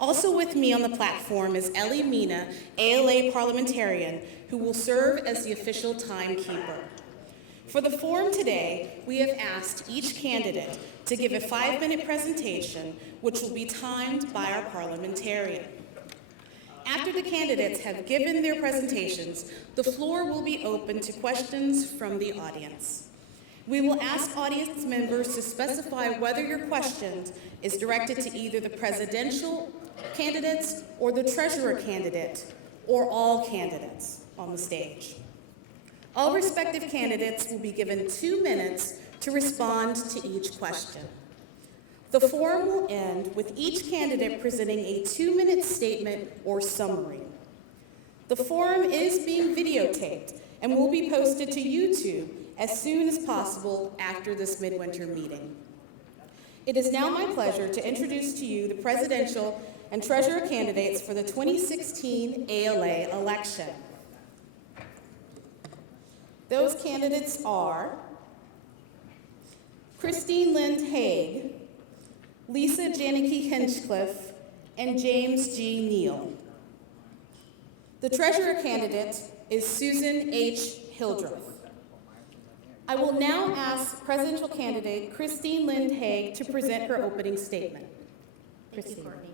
Also with me on the platform is Ellie Mina, ALA parliamentarian, who will serve as the official timekeeper. For the forum today, we have asked each candidate to give a 5-minute presentation, which will be timed by our parliamentarian. After the candidates have given their presentations, the floor will be open to questions from the audience. We will ask audience members to specify whether your question is directed to either the presidential candidates or the treasurer candidate, or all candidates on the stage. All respective candidates will be given 2 minutes to respond to each question. The forum will end with each candidate presenting a 2-minute statement or summary. The forum is being videotaped and will be posted to YouTube as soon as possible after this midwinter meeting. It is now my pleasure to introduce to you the presidential and treasurer candidates for the 2016 ALA election. Those candidates are Christine Lind Haig, Lisa Janicki Hinchcliffe, and James G. Neal. The treasurer candidate is Susan H. Hildreth. I will now ask presidential candidate Christine Lind Haig to present her opening statement. Thank you, Courtney.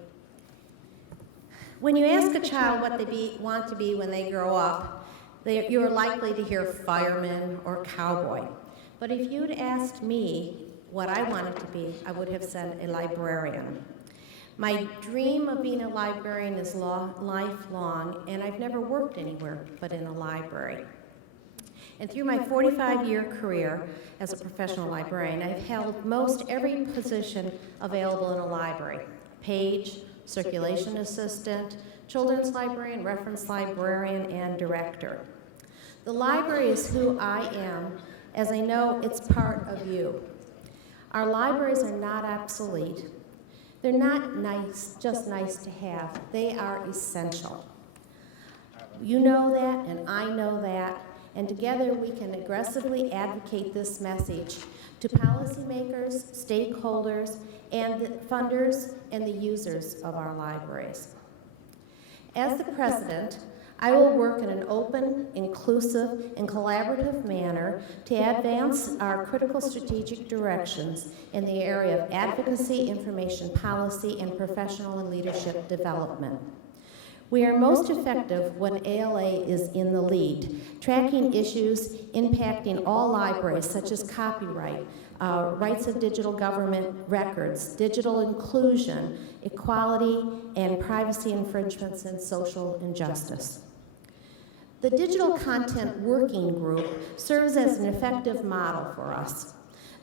When you ask a child what they want to be when they grow up, you're likely to hear fireman or cowboy. But if you'd asked me what I wanted to be, I would have said a librarian. My dream of being a librarian is lifelong, and I've never worked anywhere but in a library. And through my 45-year career as a professional librarian, I've held most every position available in a library: page, circulation assistant, children's librarian, reference librarian, and director. The library is who I am, as I know it's part of you. Our libraries are not obsolete. They're not just nice to have. They are essential. You know that, and I know that, and together we can aggressively advocate this message to policymakers, stakeholders, and the funders and the users of our libraries. As the president, I will work in an open, inclusive, and collaborative manner to advance our critical strategic directions in the area of advocacy, information policy, and professional and leadership development. We are most effective when ALA is in the lead, tracking issues impacting all libraries, such as copyright, rights of digital government records, digital inclusion, equality, and privacy infringements, and social injustice. The Digital Content Working Group serves as an effective model for us.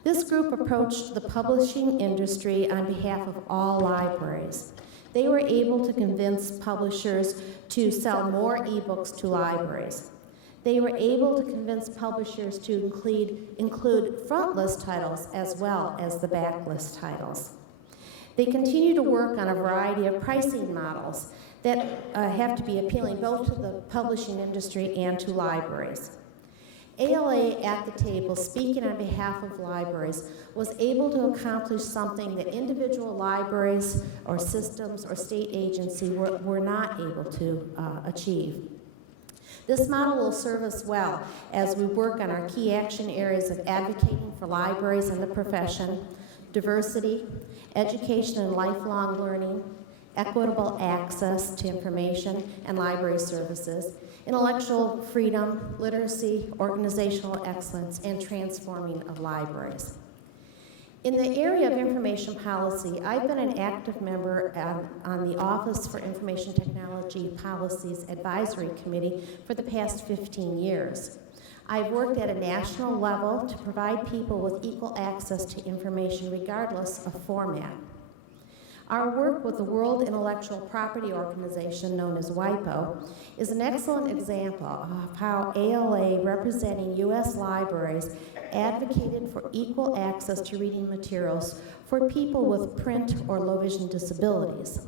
This group approached the publishing industry on behalf of all libraries. They were able to convince publishers to sell more ebooks to libraries. They were able to convince publishers to include front-list titles as well as the backlist titles. They continue to work on a variety of pricing models that have to be appealing both to the publishing industry and to libraries. ALA at the table, speaking on behalf of libraries, was able to accomplish something that individual libraries or systems or state agencies were not able to achieve. This model will serve us well as we work on our key action areas of advocating for libraries and the profession, diversity, education and lifelong learning, equitable access to information and library services, intellectual freedom, literacy, organizational excellence, and transforming of libraries. In the area of information policy, I've been an active member on the Office for Information Technology Policies Advisory Committee for the past 15 years. I've worked at a national level to provide people with equal access to information regardless of format. Our work with the World Intellectual Property Organization, known as WIPO, is an excellent example of how ALA, representing U.S. libraries, advocated for equal access to reading materials for people with print or low vision disabilities.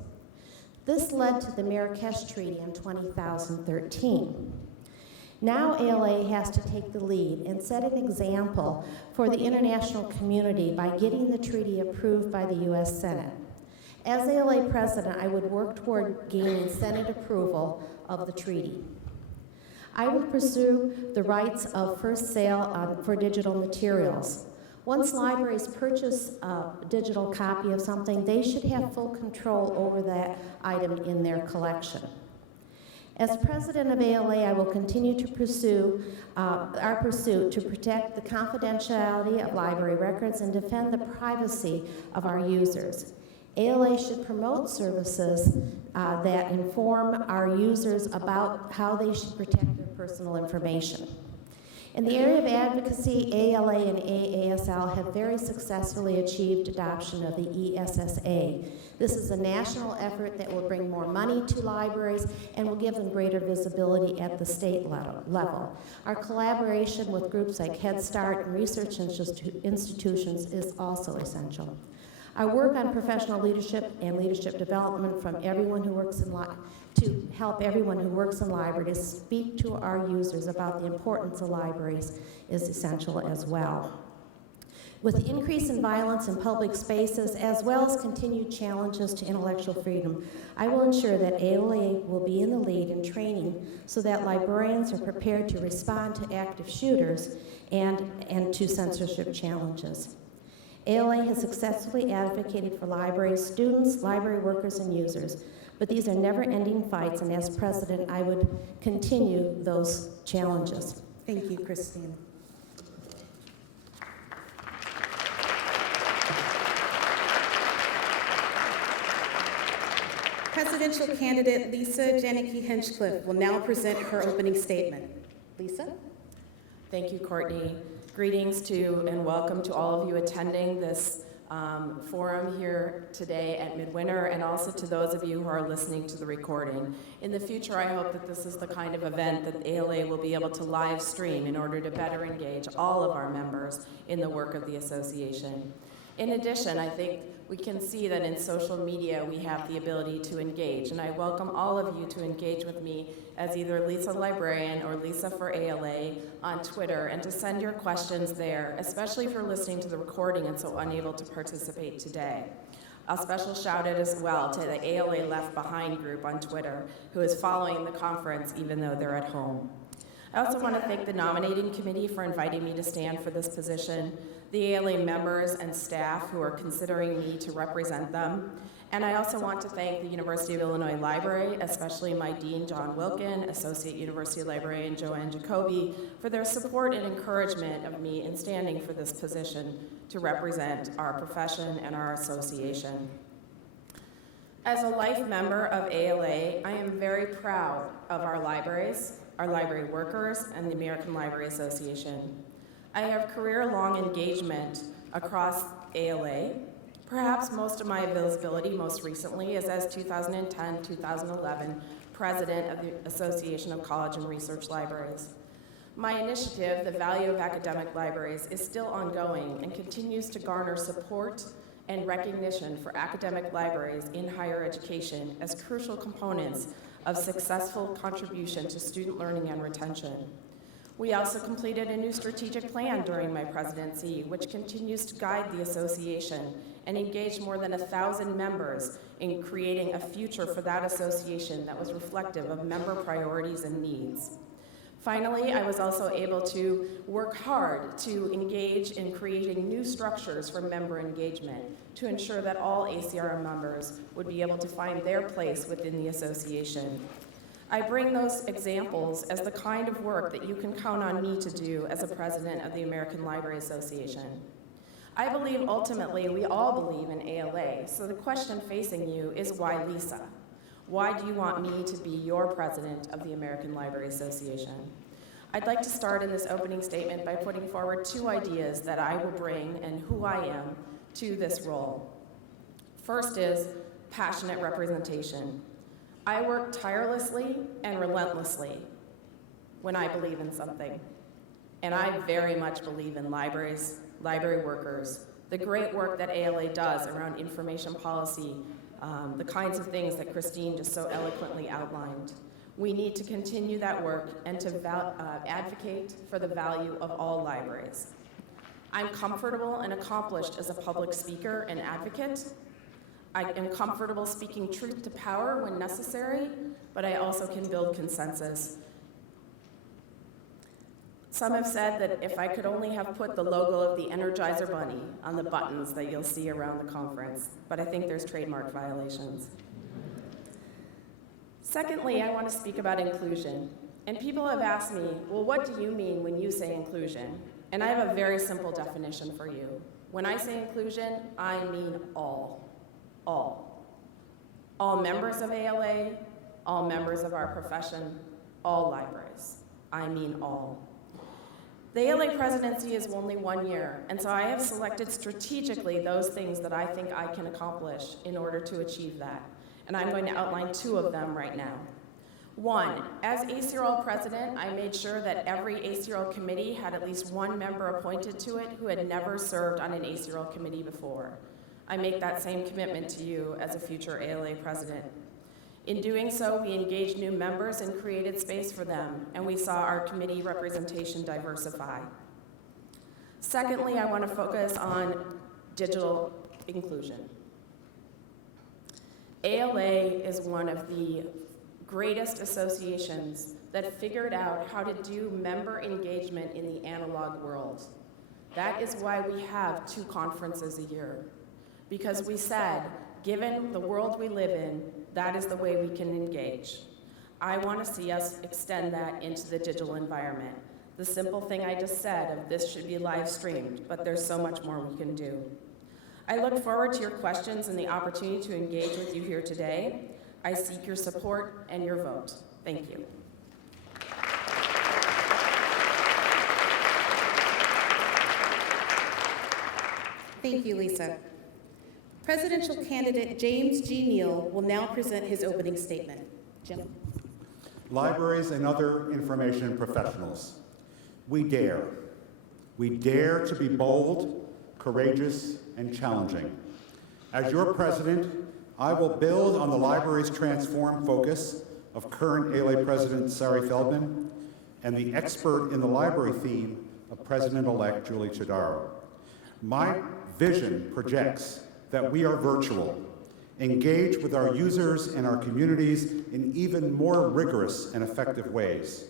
This led to the Marrakesh Treaty in 2013. Now ALA has to take the lead and set an example for the international community by getting the treaty approved by the U.S. Senate. As ALA president, I would work toward gaining Senate approval of the treaty. I will pursue the rights of first sale for digital materials. Once libraries purchase a digital copy of something, they should have full control over that item in their collection. As president of ALA, I will continue to pursue our pursuit to protect the confidentiality of library records and defend the privacy of our users. ALA should promote services that inform our users about how they should protect their personal information. In the area of advocacy, ALA and AASL have very successfully achieved adoption of the ESSA. This is a national effort that will bring more money to libraries and will give them greater visibility at the state level. Our collaboration with groups like Head Start and research institutions is also essential. I work on professional leadership and leadership development from everyone who works in to help everyone who works in libraries to speak to our users about the importance of libraries is essential as well. With the increase in violence in public spaces, as well as continued challenges to intellectual freedom, I will ensure that ALA will be in the lead in training so that librarians are prepared to respond to active shooters and to censorship challenges. ALA has successfully advocated for library students, library workers, and users, but these are never-ending fights, and as president, I would continue those challenges. Thank you, Christine. Presidential candidate Lisa Janicki Hinchcliffe will now present her opening statement. Lisa? Thank you, Courtney. Greetings to and welcome to all of you attending this forum here today at Midwinter, and also to those of you who are listening to the recording. In the future, I hope that this is the kind of event that ALA will be able to live stream in order to better engage all of our members in the work of the association. In addition, I think we can see that in social media we have the ability to engage, and I welcome all of you to engage with me as either Lisa Librarian or Lisa for ALA on Twitter, and to send your questions there, especially if you're listening to the recording and so unable to participate today. A special shout out as well to the ALA Left Behind group on Twitter, who is following the conference even though they're at home. I also want to thank the nominating committee for inviting me to stand for this position, the ALA members and staff who are considering me to represent them, and I also want to thank the University of Illinois Library, especially my Dean, John Wilkin, Associate University Librarian Joanne Jacoby, for their support and encouragement of me in standing for this position to represent our profession and our association. As a life member of ALA, I am very proud of our libraries, our library workers, and the American Library Association. I have career-long engagement across ALA. Perhaps most of my visibility most recently is as 2010-2011 president of the Association of College and Research Libraries. My initiative, The Value of Academic Libraries, is still ongoing and continues to garner support and recognition for academic libraries in higher education as crucial components of successful contribution to student learning and retention. We also completed a new strategic plan during my presidency, which continues to guide the association and engage more than 1,000 members in creating a future for that association that was reflective of member priorities and needs. Finally, I was also able to work hard to engage in creating new structures for member engagement to ensure that all ACRM members would be able to find their place within the association. I bring those examples as the kind of work that you can count on me to do as a president of the American Library Association. I believe ultimately we all believe in ALA, so the question facing you is why Lisa? Why do you want me to be your president of the American Library Association? I'd like to start in this opening statement by putting forward two ideas that I will bring and who I am to this role. First is passionate representation. I work tirelessly and relentlessly when I believe in something. And I very much believe in libraries, library workers, the great work that ALA does around information policy, the kinds of things that Christine just so eloquently outlined. We need to continue that work and to advocate for the value of all libraries. I'm comfortable and accomplished as a public speaker and advocate. I am comfortable speaking truth to power when necessary, but I also can build consensus. Some have said that if I could only have put the logo of the Energizer Bunny on the buttons that you'll see around the conference, but I think there's trademark violations. Secondly, I want to speak about inclusion. And people have asked me, well, what do you mean when you say inclusion? And I have a very simple definition for you. When I say inclusion, I mean all. All. All members of ALA, all members of our profession, all libraries. I mean all. The ALA presidency is only 1 year, and so I have selected strategically those things that I think I can accomplish in order to achieve that. And I'm going to outline 2 of them right now. 1, as ACRL president, I made sure that every ACRL committee had at least 1 member appointed to it who had never served on an ACRL committee before. I make that same commitment to you as a future ALA president. In doing so, we engaged new members and created space for them, and we saw our committee representation diversify. Secondly, I want to focus on digital inclusion. ALA is one of the greatest associations that figured out how to do member engagement in the analog world. That is why we have 2 conferences a year, because we said, given the world we live in, that is the way we can engage. I want to see us extend that into the digital environment. The simple thing I just said of this should be live streamed, but there's so much more we can do. I look forward to your questions and the opportunity to engage with you here today. I seek your support and your vote. Thank you. Thank you, Lisa. Presidential candidate James G. Neal will now present his opening statement. Jim. Libraries and other information professionals, we dare. We dare to be bold, courageous, and challenging. As your president, I will build on the library's transformed focus of current ALA President Sari Feldman and the expert in the library theme of President-elect Julie Chodaro. My vision projects that we are virtual, engage with our users and our communities in even more rigorous and effective ways.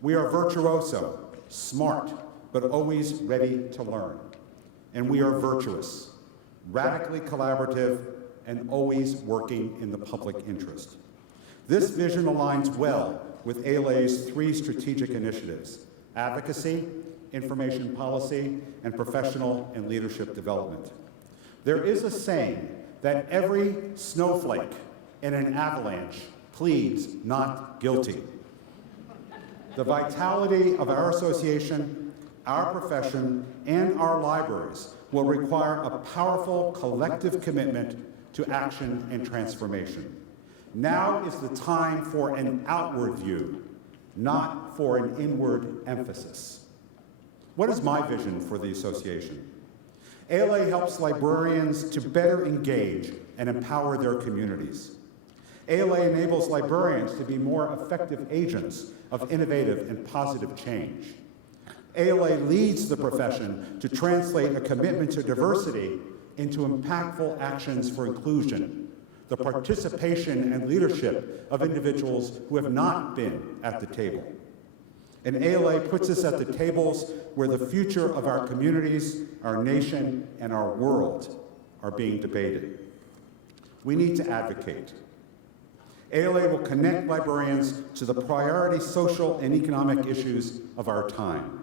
We are virtuoso, smart, but always ready to learn. And we are virtuous, radically collaborative, and always working in the public interest. This vision aligns well with ALA's 3 strategic initiatives: advocacy, information policy, and professional and leadership development. There is a saying that every snowflake in an avalanche pleads not guilty. The vitality of our association, our profession, and our libraries will require a powerful collective commitment to action and transformation. Now is the time for an outward view, not for an inward emphasis. What is my vision for the association? ALA helps librarians to better engage and empower their communities. ALA enables librarians to be more effective agents of innovative and positive change. ALA leads the profession to translate a commitment to diversity into impactful actions for inclusion, the participation and leadership of individuals who have not been at the table. And ALA puts us at the tables where the future of our communities, our nation, and our world are being debated. We need to advocate. ALA will connect librarians to the priority social and economic issues of our time.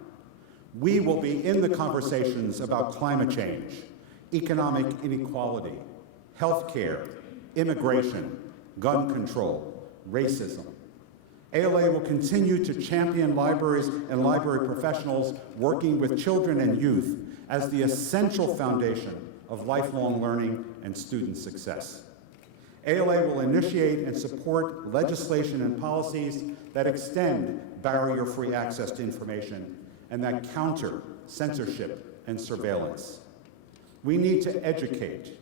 We will be in the conversations about climate change, economic inequality, healthcare, immigration, gun control, racism. ALA will continue to champion libraries and library professionals working with children and youth as the essential foundation of lifelong learning and student success. ALA will initiate and support legislation and policies that extend barrier-free access to information and that counter censorship and surveillance. We need to educate.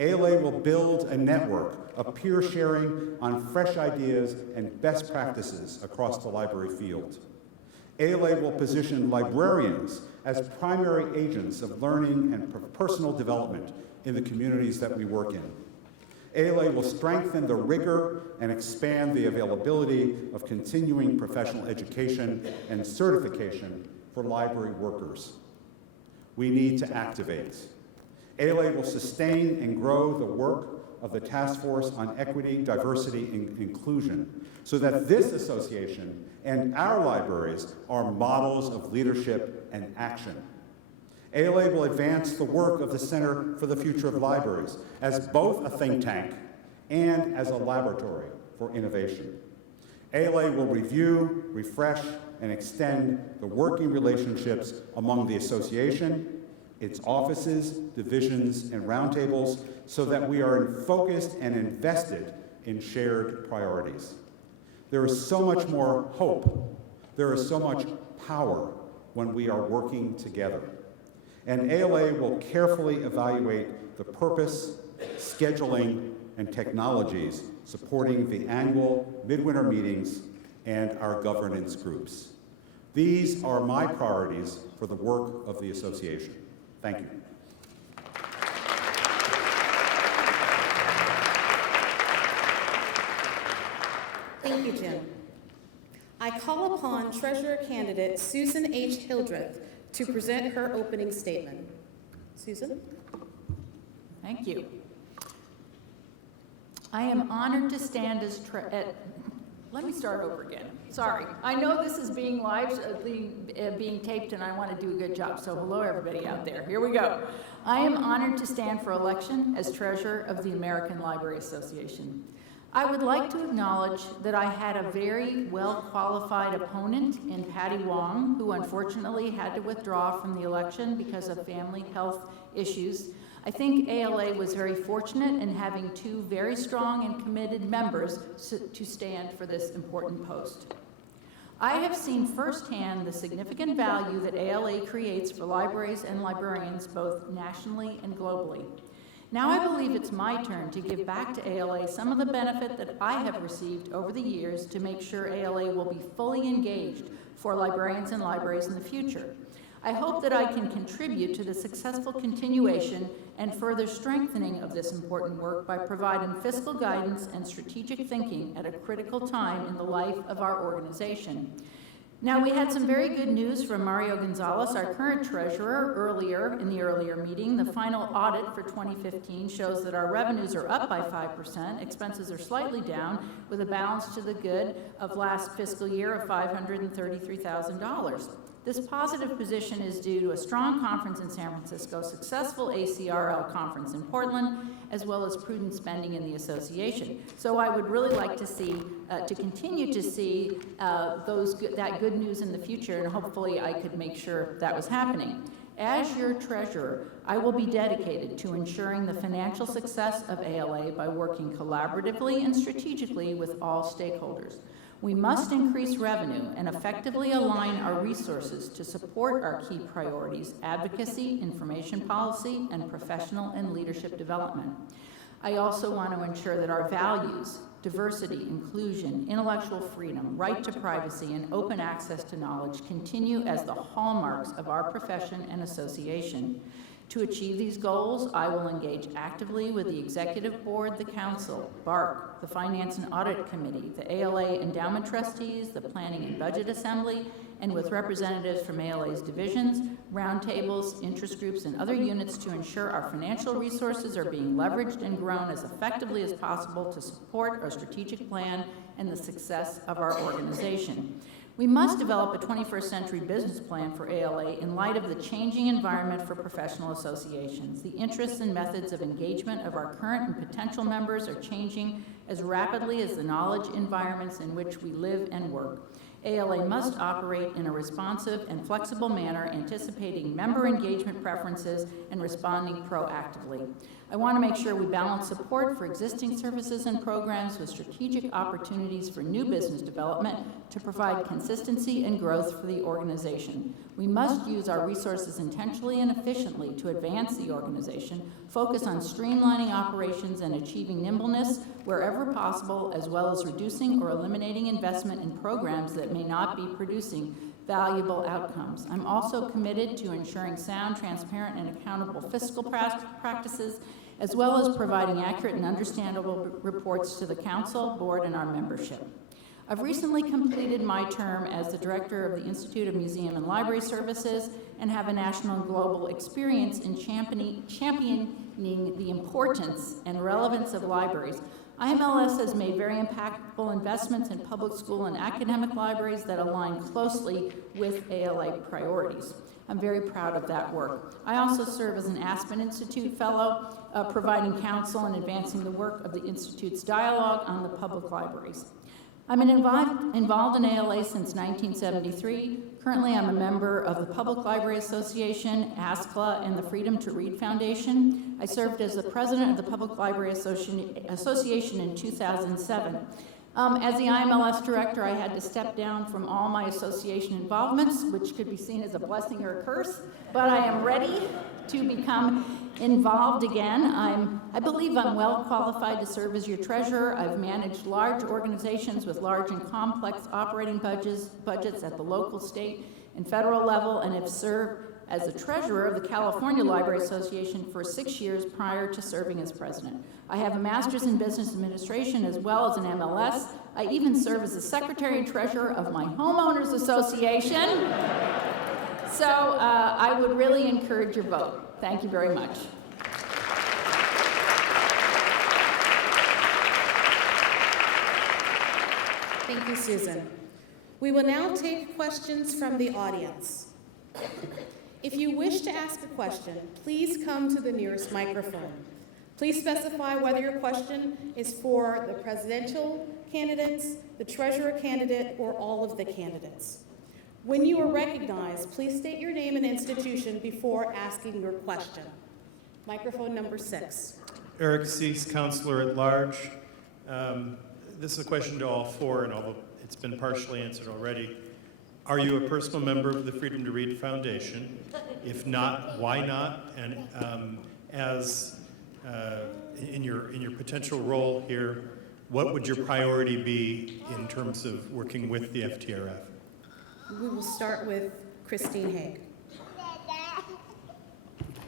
ALA will build a network of peer sharing on fresh ideas and best practices across the library field. ALA will position librarians as primary agents of learning and personal development in the communities that we work in. ALA will strengthen the rigor and expand the availability of continuing professional education and certification for library workers. We need to activate. ALA will sustain and grow the work of the Task Force on Equity, Diversity, and Inclusion so that this association and our libraries are models of leadership and action. ALA will advance the work of the Center for the Future of Libraries as both a think tank and as a laboratory for innovation. ALA will review, refresh, and extend the working relationships among the association, its offices, divisions, and roundtables so that we are focused and invested in shared priorities. There is so much more hope, there is so much power when we are working together. And ALA will carefully evaluate the purpose, scheduling, and technologies supporting the annual midwinter meetings and our governance groups. These are my priorities for the work of the association. Thank you. Thank you, Jim. I call upon Treasurer candidate Susan H. Hildreth to present her opening statement. Susan? Thank you. I am honored to stand as let me start over again. Sorry. I know this is being being taped, and I want to do a good job. So hello, everybody out there. Here we go. I am honored to stand for election as treasurer of the American Library Association. I would like to acknowledge that I had a very well-qualified opponent in Patty Wong, who unfortunately had to withdraw from the election because of family health issues. I think ALA was very fortunate in having two very strong and committed members to stand for this important post. I have seen firsthand the significant value that ALA creates for libraries and librarians both nationally and globally. Now I believe it's my turn to give back to ALA some of the benefit that I have received over the years to make sure ALA will be fully engaged for librarians and libraries in the future. I hope that I can contribute to the successful continuation and further strengthening of this important work by providing fiscal guidance and strategic thinking at a critical time in the life of our organization. Now, we had some very good news from Mario Gonzalez, our current treasurer, earlier meeting. The final audit for 2015 shows that our revenues are up by 5%, expenses are slightly down, with a balance to the good of last fiscal year of $533,000. This positive position is due to a strong conference in San Francisco, successful ACRL conference in Portland, as well as prudent spending in the association. So I would really like to see, to continue to see that good news in the future, and hopefully I could make sure that was happening. As your treasurer, I will be dedicated to ensuring the financial success of ALA by working collaboratively and strategically with all stakeholders. We must increase revenue and effectively align our resources to support our key priorities: advocacy, information policy, and professional and leadership development. I also want to ensure that our values, diversity, inclusion, intellectual freedom, right to privacy, and open access to knowledge continue as the hallmarks of our profession and association. To achieve these goals, I will engage actively with the Executive Board, the Council, BARC, the Finance and Audit Committee, the ALA Endowment Trustees, the Planning and Budget Assembly, and with representatives from ALA's divisions, roundtables, interest groups, and other units to ensure our financial resources are being leveraged and grown as effectively as possible to support our strategic plan and the success of our organization. We must develop a 21st century business plan for ALA in light of the changing environment for professional associations. The interests and methods of engagement of our current and potential members are changing as rapidly as the knowledge environments in which we live and work. ALA must operate in a responsive and flexible manner, anticipating member engagement preferences and responding proactively. I want to make sure we balance support for existing services and programs with strategic opportunities for new business development to provide consistency and growth for the organization. We must use our resources intentionally and efficiently to advance the organization, focus on streamlining operations and achieving nimbleness wherever possible, as well as reducing or eliminating investment in programs that may not be producing valuable outcomes. I'm also committed to ensuring sound, transparent, and accountable fiscal practices as well as providing accurate and understandable reports to the council, board, and our membership. I've recently completed my term as the director of the Institute of Museum and Library Services and have a national and global experience in championing the importance and relevance of libraries. IMLS has made very impactful investments in public school and academic libraries that align closely with ALA priorities. I'm very proud of that work. I also serve as an Aspen Institute Fellow, providing counsel and advancing the work of the Institute's dialogue on the public libraries. I've been involved in ALA since 1973. Currently, I'm a member of the Public Library Association, ASCLA, and the Freedom to Read Foundation. I served as the president of the Public Library Association in 2007. As the IMLS director, I had to step down from all my association involvements, which could be seen as a blessing or a curse, but I am ready to become involved again. I believe I'm well qualified to serve as your treasurer. I've managed large organizations with large and complex operating budgets at the local, state, and federal level, and have served as the treasurer of the California Library Association for 6 years prior to serving as president. I have a master's in business administration as well as an MLS. I even serve as the secretary and treasurer of my homeowners association. So I would really encourage your vote. Thank you very much. Thank you, Susan. We will now take questions from the audience. If you wish to ask a question, please come to the nearest microphone. Please specify whether your question is for the presidential candidates, the treasurer candidate, or all of the candidates. When you are recognized, please state your name and institution before asking your question. Microphone number 6. Eric Cease, Counselor at Large. This is a question to all four, and although it's been partially answered already, are you a personal member of the Freedom to Read Foundation? If not, why not? And in your potential role here, what would your priority be in terms of working with the FTRF? We will start with Christine Haig.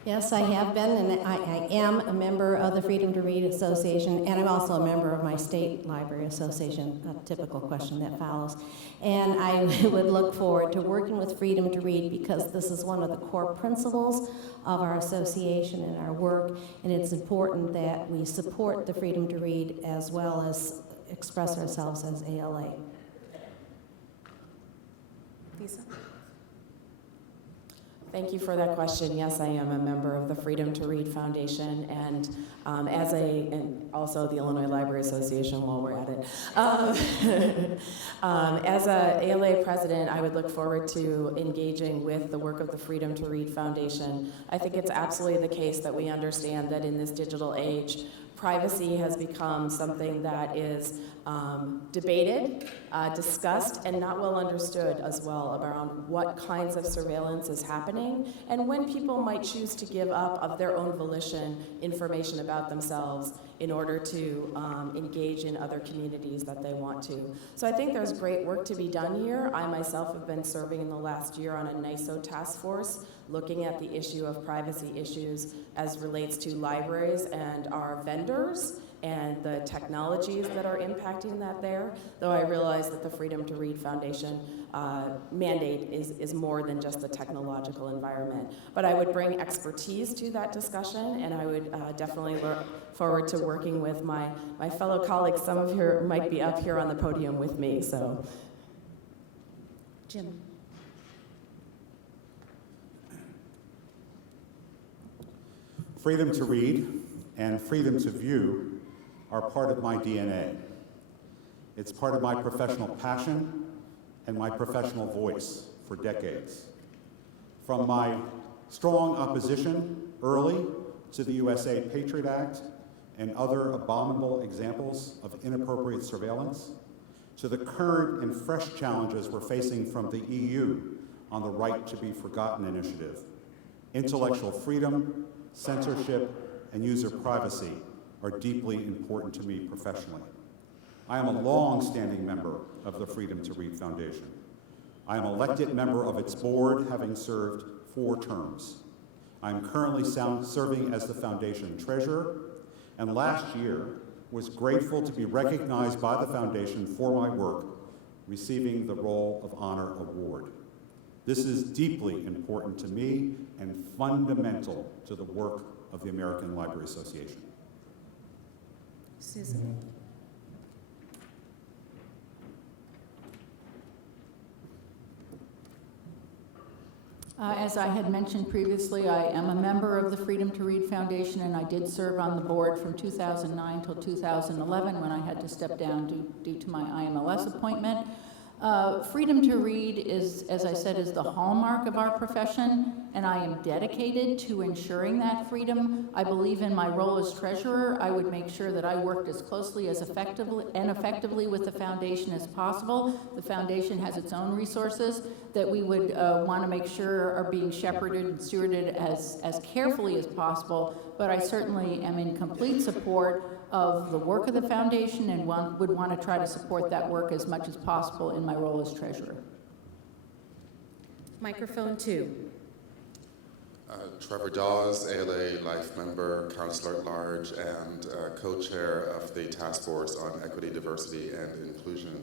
Yes, I have been, and I am a member of the Freedom to Read Association, and I'm also a member of my state library association, a typical question that follows. And I would look forward to working with Freedom to Read because this is one of the core principles of our association and our work, and it's important that we support the Freedom to Read as well as express ourselves as ALA. Lisa. Thank you for that question. Yes, I am a member of the Freedom to Read Foundation, and and also the Illinois Library Association while we're at it. As a ALA president, I would look forward to engaging with the work of the Freedom to Read Foundation. I think it's absolutely the case that we understand that in this digital age, privacy has become something that is debated, discussed, and not well understood as well around what kinds of surveillance is happening and when people might choose to give up of their own volition information about themselves in order to engage in other communities that they want to. So I think there's great work to be done here. I myself have been serving in the last year on a NISO task force looking at the issue of privacy issues as relates to libraries and our vendors and the technologies that are impacting that there, though I realize that the Freedom to Read Foundation mandate is more than just the technological environment. But I would bring expertise to that discussion, and I would definitely look forward to working with my fellow colleagues. Some of you might be up here on the podium with me, so. Jim. Freedom to read and freedom to view are part of my DNA. It's part of my professional passion and my professional voice for decades. From my strong opposition early to the USA Patriot Act and other abominable examples of inappropriate surveillance, to the current and fresh challenges we're facing from the EU on the Right to Be Forgotten initiative, intellectual freedom, censorship, and user privacy are deeply important to me professionally. I am a long-standing member of the Freedom to Read Foundation. I am an elected member of its board, having served 4 terms. I'm currently serving as the foundation treasurer, and last year was grateful to be recognized by the foundation for my work, receiving the Roll of Honor Award. This is deeply important to me and fundamental to the work of the American Library Association. Susan. As I had mentioned previously, I am a member of the Freedom to Read Foundation, and I did serve on the board from 2009 till 2011 when I had to step down due to my IMLS appointment. Freedom to read is, as I said, is the hallmark of our profession, and I am dedicated to ensuring that freedom. I believe in my role as treasurer, I would make sure that I worked as closely as effectively with the foundation as possible. The foundation has its own resources that we would want to make sure are being shepherded and stewarded as carefully as possible, but I certainly am in complete support of the work of the foundation and would want to try to support that work as much as possible in my role as treasurer. Microphone 2. Trevor Dawes, ALA Life Member, Counselor at Large, and co-chair of the Task Force on Equity, Diversity, and Inclusion.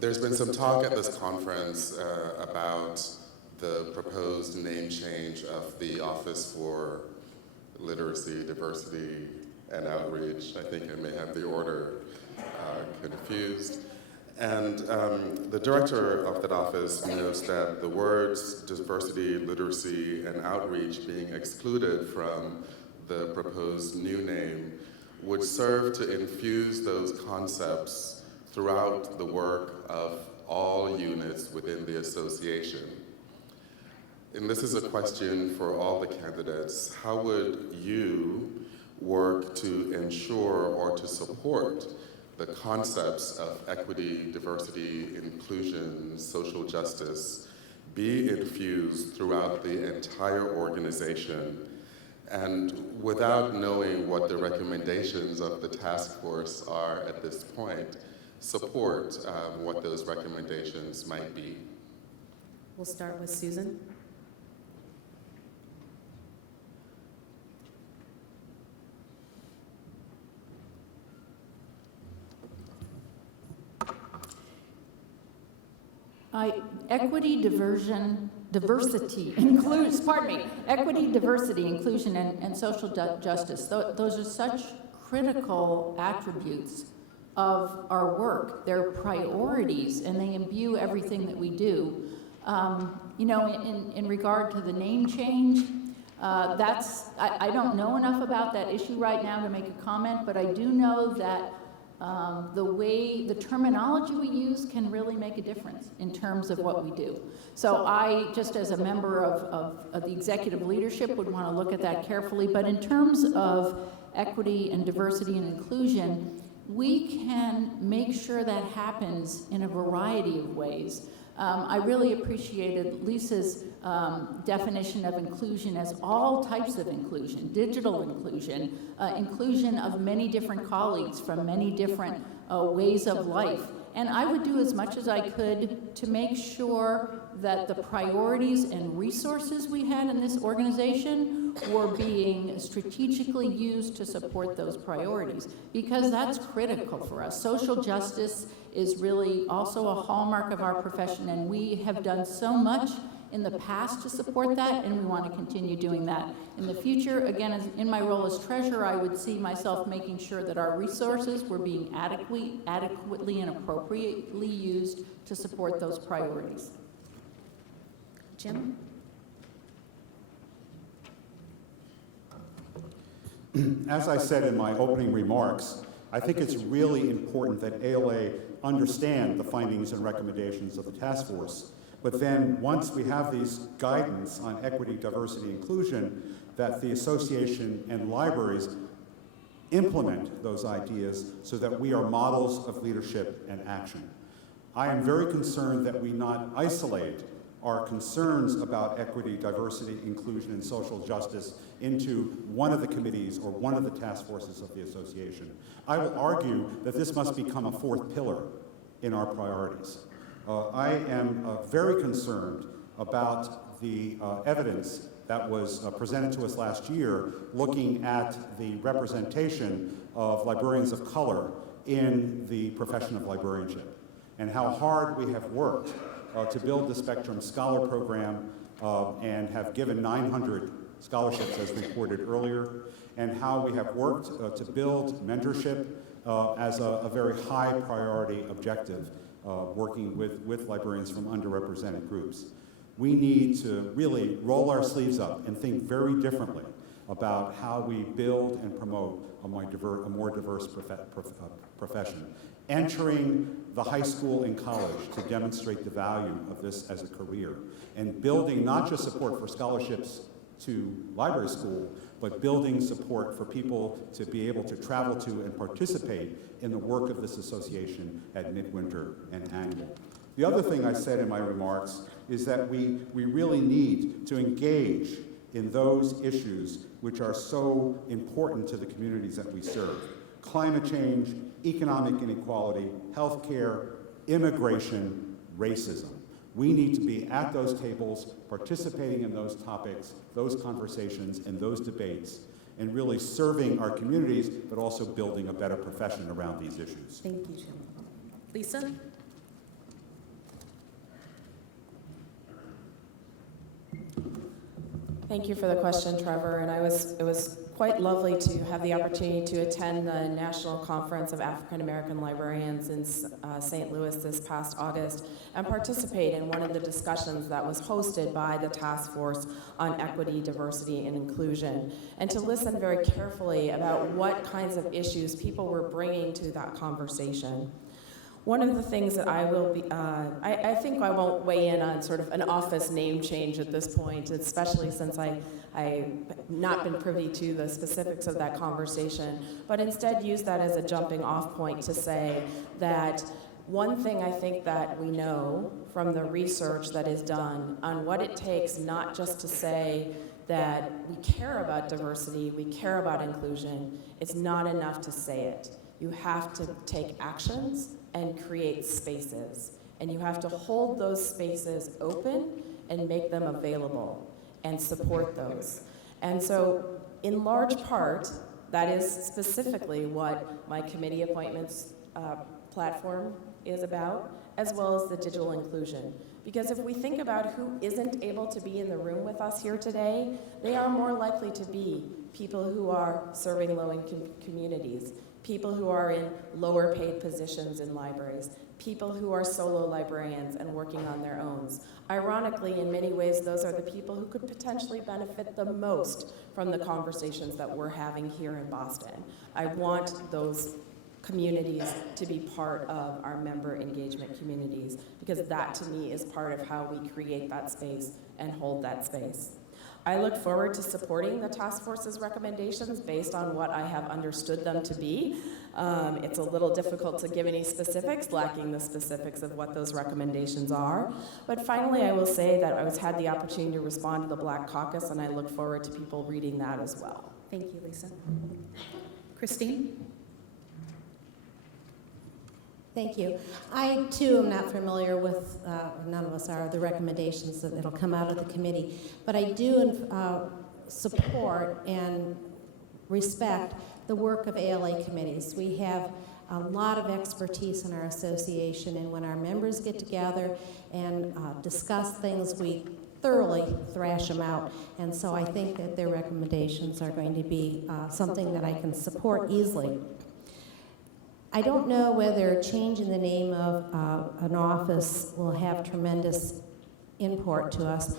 There's been some talk at this conference about the proposed name change of the Office for Literacy, Diversity, and Outreach. I think I may have the order confused. And the director of that office notes that the words diversity, literacy, and outreach being excluded from the proposed new name would serve to infuse those concepts throughout the work of all units within the association. And this is a question for all the candidates. How would you work to ensure or to support the concepts of equity, diversity, inclusion, social justice be infused throughout the entire organization, and without knowing what the recommendations of the task force are at this point, support what those recommendations might be? We'll start with Susan. Equity, diversity, inclusion, and social justice. Those are such critical attributes of our work. They're priorities, and they imbue everything that we do. In regard to the name change, I don't know enough about that issue right now to make a comment, but I do know that the terminology we use can really make a difference in terms of what we do. So I, just as a member of the executive leadership, would want to look at that carefully. But in terms of equity and diversity and inclusion, we can make sure that happens in a variety of ways. I really appreciated Lisa's definition of inclusion as all types of inclusion, digital inclusion, inclusion of many different colleagues from many different ways of life. And I would do as much as I could to make sure that the priorities and resources we had in this organization were being strategically used to support those priorities, because that's critical for us. Social justice is really also a hallmark of our profession, and we have done so much in the past to support that, and we want to continue doing that in the future. Again, in my role as treasurer, I would see myself making sure that our resources were being adequately and appropriately used to support those priorities. Jim? As I said in my opening remarks, I think it's really important that ALA understand the findings and recommendations of the task force. But then once we have these guidance on equity, diversity, inclusion, that the association and libraries implement those ideas so that we are models of leadership and action. I am very concerned that we not isolate our concerns about equity, diversity, inclusion, and social justice into one of the committees or one of the task forces of the association. I will argue that this must become a fourth pillar in our priorities. I am very concerned about the evidence that was presented to us last year, looking at the representation of librarians of color in the profession of librarianship, and how hard we have worked to build the Spectrum Scholar Program and have given 900 scholarships, as reported earlier, and how we have worked to build mentorship as a very high priority objective, working with librarians from underrepresented groups. We need to really roll our sleeves up and think very differently about how we build and promote a more diverse profession. Entering the high school and college to demonstrate the value of this as a career, and building not just support for scholarships to library school, but building support for people to be able to travel to and participate in the work of this association at Midwinter and Annual. The other thing I said in my remarks is that we really need to engage in those issues which are so important to the communities that we serve. Climate change, economic inequality, healthcare, immigration, racism. We need to be at those tables, participating in those topics, those conversations, and those debates, and really serving our communities, but also building a better profession around these issues. Thank you, Jim. Lisa? Thank you for the question, Trevor. And it was quite lovely to have the opportunity to attend the National Conference of African American Librarians in St. Louis this past August and participate in one of the discussions that was hosted by the Task Force on Equity, Diversity, and Inclusion, and to listen very carefully about what kinds of issues people were bringing to that conversation. One of the things that I will be, I think I won't weigh in on sort of an office name change at this point, especially since I've not been privy to the specifics of that conversation, but instead use that as a jumping off point to say that one thing I think that we know from the research that is done on what it takes not just to say that we care about diversity, we care about inclusion, it's not enough to say it. You have to take actions and create spaces. And you have to hold those spaces open and make them available and support those. And so, in large part, that is specifically what my committee appointments platform is about, as well as the digital inclusion. Because if we think about who isn't able to be in the room with us here today, they are more likely to be people who are serving low-income communities, people who are in lower paid positions in libraries, people who are solo librarians and working on their own. Ironically, in many ways, those are the people who could potentially benefit the most from the conversations that we're having here in Boston. I want those communities to be part of our member engagement communities, because that to me is part of how we create that space and hold that space. I look forward to supporting the task force's recommendations based on what I have understood them to be. It's a little difficult to give any specifics, lacking the specifics of what those recommendations are. But finally, I will say that I had the opportunity to respond to the Black Caucus, and I look forward to people reading that as well. Thank you, Lisa. Christine? Thank you. I, too, am not familiar with, none of us are, the recommendations that'll come out of the committee. But I do support and respect the work of ALA committees. We have a lot of expertise in our association, and when our members get together and discuss things, we thoroughly thrash them out. And so I think that their recommendations are going to be something that I can support easily. I don't know whether changing the name of an office will have tremendous import to us,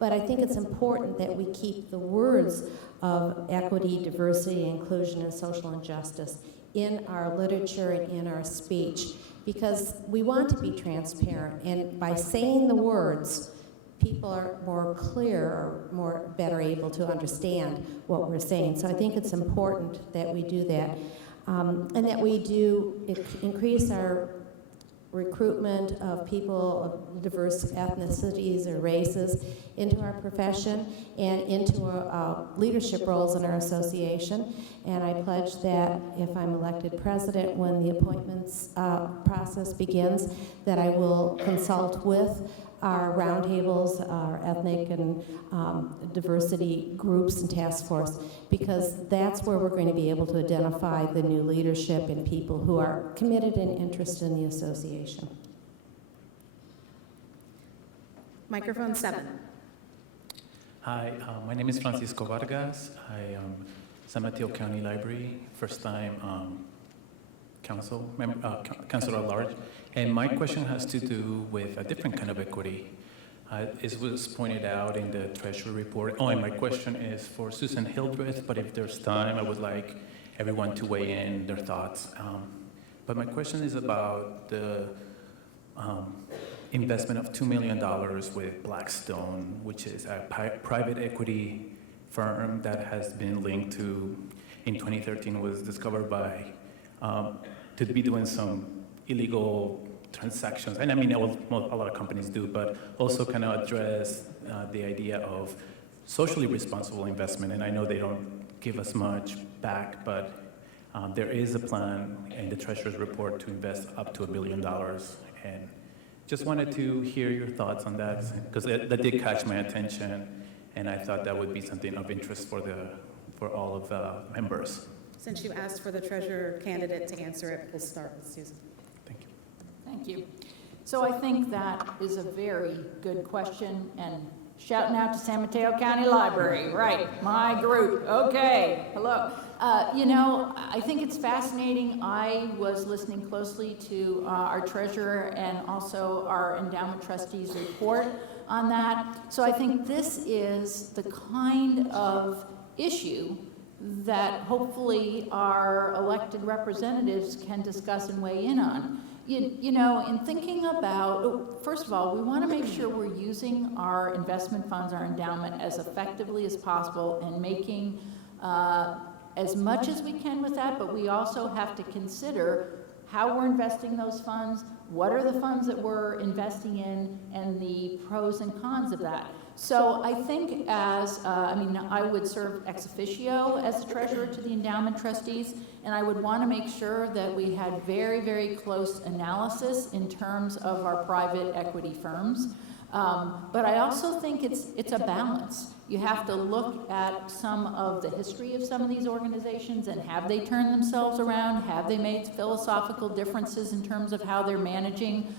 but I think it's important that we keep the words of equity, diversity, inclusion, and social injustice in our literature and in our speech, because we want to be transparent, and by saying the words, people are more clear or better able to understand what we're saying. So I think it's important that we do that. And that we do increase our recruitment of people of diverse ethnicities or races into our profession and into leadership roles in our association. And I pledge that if I'm elected president, when the appointments process begins, that I will consult with our roundtables, our ethnic and diversity groups and task force, because that's where we're going to be able to identify the new leadership and people who are committed and interested in the association. Microphone 7. Hi, my name is Francisco Vargas. I am San Mateo County Library, first-time counselor at large. And my question has to do with a different kind of equity. It was pointed out in the Treasury report. Oh, and my question is for Susan Hildreth, but if there's time, I would like everyone to weigh in their thoughts. But my question is about the investment of $2 million with Blackstone, which is a private equity firm that has been linked to, in 2013, was discovered by, to be doing some illegal transactions. And I mean, a lot of companies do, but also kind of address the idea of socially responsible investment. And I know they don't give us much back, but there is a plan in the Treasurer's report to invest up to $1 billion. And just wanted to hear your thoughts on that, because that did catch my attention, and I thought that would be something of interest for all of the members. Since you asked for the treasurer candidate to answer it, we'll start with Susan. Thank you. Thank you. So I think that is a very good question, and shouting out to San Mateo County Library, right, my group, okay, hello. You know, I think it's fascinating. I was listening closely to our treasurer and also our endowment trustees report on that. So I think this is the kind of issue that hopefully our elected representatives can discuss and weigh in on. You know, in thinking about, first of all, we want to make sure we're using our investment funds, our endowment, as effectively as possible and making as much as we can with that, but we also have to consider how we're investing those funds, what are the funds that we're investing in, and the pros and cons of that. So I think I would serve ex officio as the treasurer to the endowment trustees, and I would want to make sure that we had very, very close analysis in terms of our private equity firms. But I also think it's a balance. You have to look at some of the history of some of these organizations and have they turned themselves around? Have they made philosophical differences in terms of how they're managing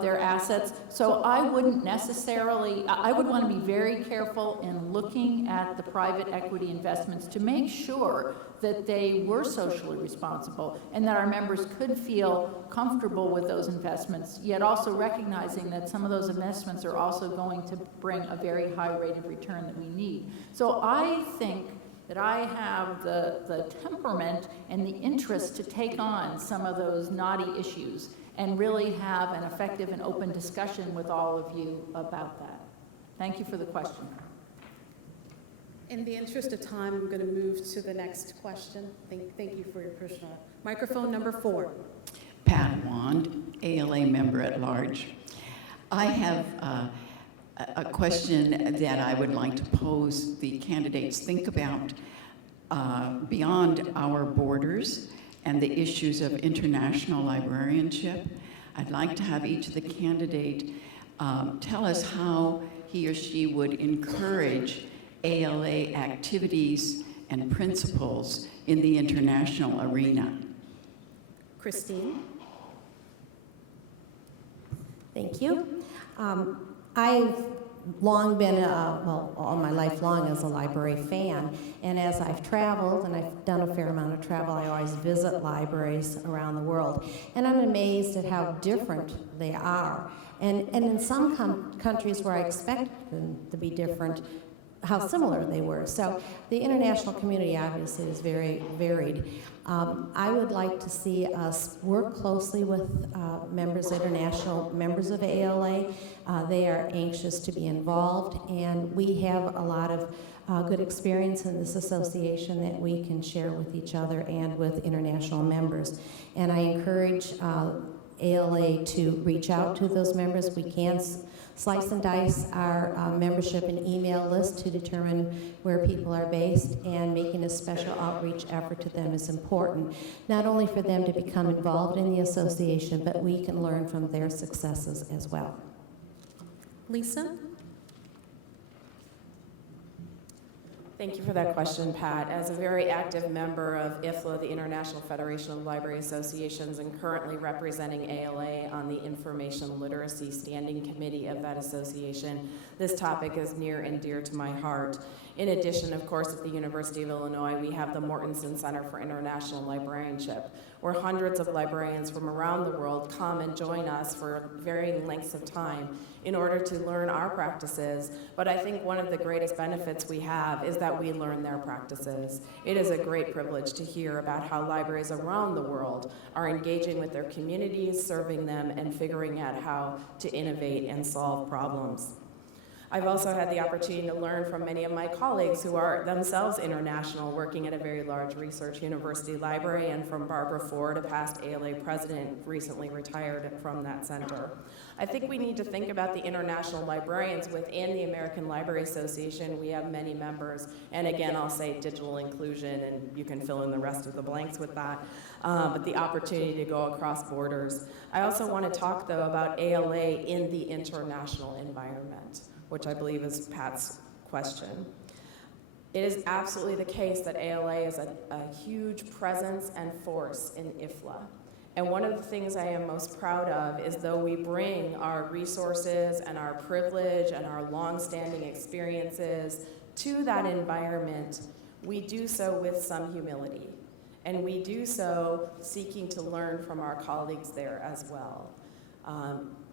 their assets? So I wouldn't necessarily, I would want to be very careful in looking at the private equity investments to make sure that they were socially responsible and that our members could feel comfortable with those investments, yet also recognizing that some of those investments are also going to bring a very high rate of return that we need. So I think that I have the temperament and the interest to take on some of those knotty issues and really have an effective and open discussion with all of you about that. Thank you for the question. In the interest of time, I'm going to move to the next question. Thank you for your personal. Microphone number 4. Pat Wand, ALA member at large. I have a question that I would like to pose the candidates think about beyond our borders and the issues of international librarianship. I'd like to have each of the candidate tell us how he or she would encourage ALA activities and principles in the international arena. Christine. Thank you. I've long been, all my life long, as a library fan, and as I've traveled, and I've done a fair amount of travel, I always visit libraries around the world, and I'm amazed at how different they are. And in some countries where I expect them to be different, how similar they were. So the international community obviously is very varied. I would like to see us work closely with international members of ALA. They are anxious to be involved, and we have a lot of good experience in this association that we can share with each other and with international members. And I encourage ALA to reach out to those members. We can slice and dice our membership and email list to determine where people are based, and making a special outreach effort to them is important, not only for them to become involved in the association, but we can learn from their successes as well. Lisa? Thank you for that question, Pat. As a very active member of IFLA, the International Federation of Library Associations, and currently representing ALA on the Information Literacy Standing Committee of that association, this topic is near and dear to my heart. In addition, of course, at the University of Illinois, we have the Mortensen Center for International Librarianship, where hundreds of librarians from around the world come and join us for varying lengths of time in order to learn our practices. But I think one of the greatest benefits we have is that we learn their practices. It is a great privilege to hear about how libraries around the world are engaging with their communities, serving them, and figuring out how to innovate and solve problems. I've also had the opportunity to learn from many of my colleagues who are themselves international, working at a very large research university library, and from Barbara Ford, a past ALA president, recently retired from that center. I think we need to think about the international librarians within the American Library Association. We have many members, and again, I'll say digital inclusion, and you can fill in the rest of the blanks with that, but the opportunity to go across borders. I also want to talk, though, about ALA in the international environment, which I believe is Pat's question. It is absolutely the case that ALA is a huge presence and force in IFLA. And one of the things I am most proud of is, though we bring our resources and our privilege and our long-standing experiences to that environment, we do so with some humility. And we do so seeking to learn from our colleagues there as well.